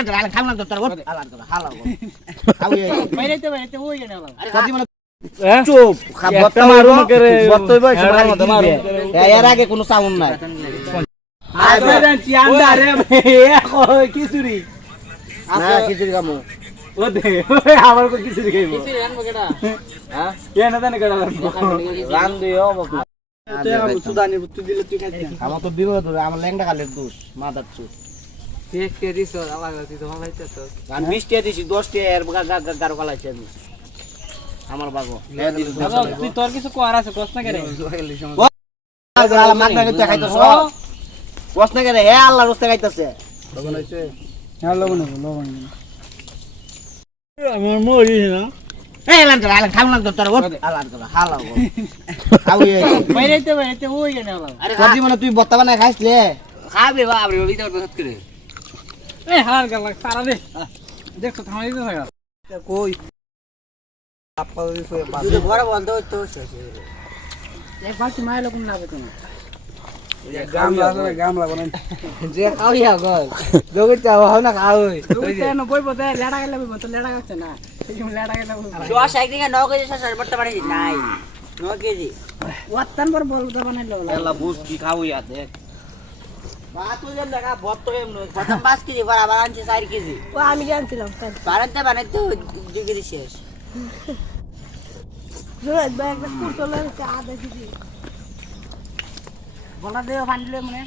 আলান খাওনা তো তোর আলান তো হালা খাওই বাইরেতে ওই গেল আরে চুপ বত্তা মারো বত্তই বয়স মারি এর আগে কোনো সাউন্ড নাই আরে চিয়ান্ডা রে খিচুড়ি না খিচুড়ি কামো ও দে আমার কো খিচুড়ি খাইবো খিচুড়ি রানবো কেডা হ্যাঁ কে না জানে কেডা রান দিও বাবা তুই আমার সুদানি তুই দিলে তুই খাইছিস আমার তো দিব তো আমার ল্যাংড়া কালের দোষ মাদার চুপ ঠিক কে দিছ আমার তুই তো ভালাইছিস গান 20 টা দিছি 10 টা এর গারো কালাইছি আমি আমার বাগো তুই তোর কিছু কোয়ার আছে কষ্ট না করে আলা মাগনা কে খাইতেছ কষ্ট না করে হে আল্লাহ রস্তে খাইতেছে লবণ হইছে হ্যাঁ লবণ আমার মরি না এই আলান খাওনা তো তোর আলান তো হালা খাওই বাইরেতে ওই গেল আরে তোর জীবনে তুই বত্তা বানায় খাইছলে খাবে বাপ রে ওই তো সত করে এই হালাল গাল সারা দে দেখছ থামাই দিতে থাকা কই আপা দিছে যদি বড় বন্ধ হইতো শেষ এক বালতি মাইলো কোন লাভ তুমি গামলা বানাই যে খাওয়া গল দগি চাও না খাওই তুই তেন বই বতে লেডা গেলে বই তো লেডা গছে না এই লেডা গেলে 10 একদিকে 9 কেজি সর বড়তে পারি নাই 9 কেজি ওয়াত্তান পর বলতে বানাইলো এলা বুঝ কি খাওই আছে বাতো যেন দেখা বত তো এম নয় প্রথম 5 কেজি বরাবর আনছি 4 কেজি ও আমি জানছিলাম বানাইতে 2 কেজি শেষ জোরে ব্যাগ পুরো চলে আধা কেজি বলা দেও বানলে মানে